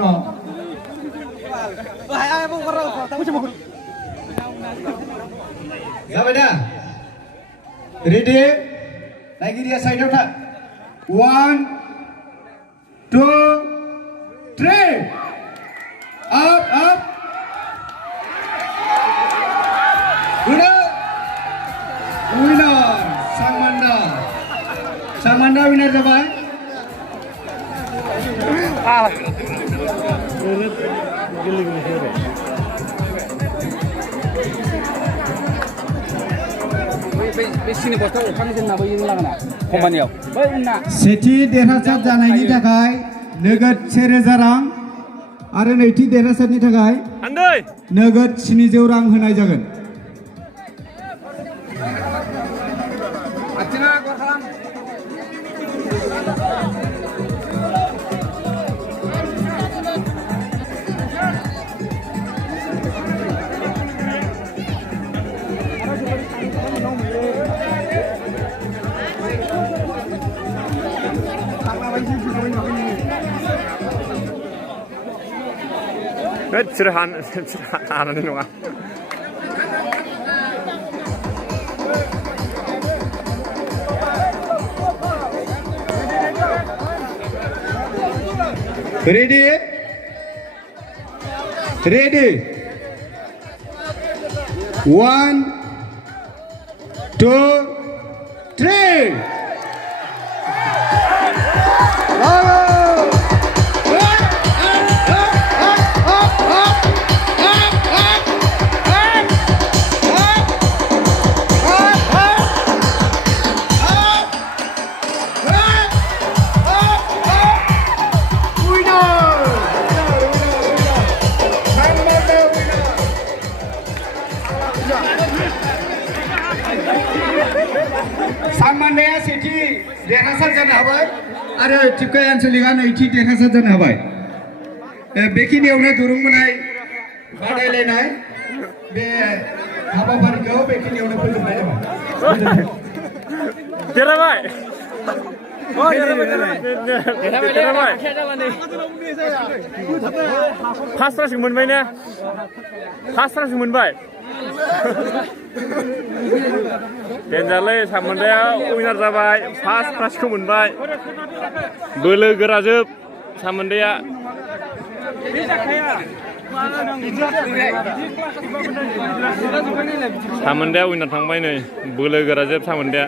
न' जाबाय दा रेडि नायगिरिया साइडआव था 1 2 3 up up winner Samanda winner जाबाय सेथि देरहासार जानायनि थाखाय नोगोद 1000 रां आरो नैथि देरहासारनि थाखाय नोगोद 700 रां होनाय जागोन बिसोर हानानै नङा रेडि रेडि 1 2 3 साममानदाया सेथि देरहासार जानो हाबाय आरो टिपकाइ आनसलिकआ नैथि देरहासार जानो हाबाय बेखिनियावनो दुरुं बोनाय बादायलायनाय बे हाबाफारिखौ बेखिनियावनो फोजोबनाय जाबाय देरहाबाय फार्स्ट प्राइज मोनबाय ने फार्स्ट प्राइज मोनबाय देनजारलै सामोन्दाया उइनार जाबाय फार्स्ट प्राइजखौ मोनबाय बोलो गोराजोब सामोन्दाया सामोन्दाया उइनार थांबाय नै बोलो गोराजोब सामोन्दाया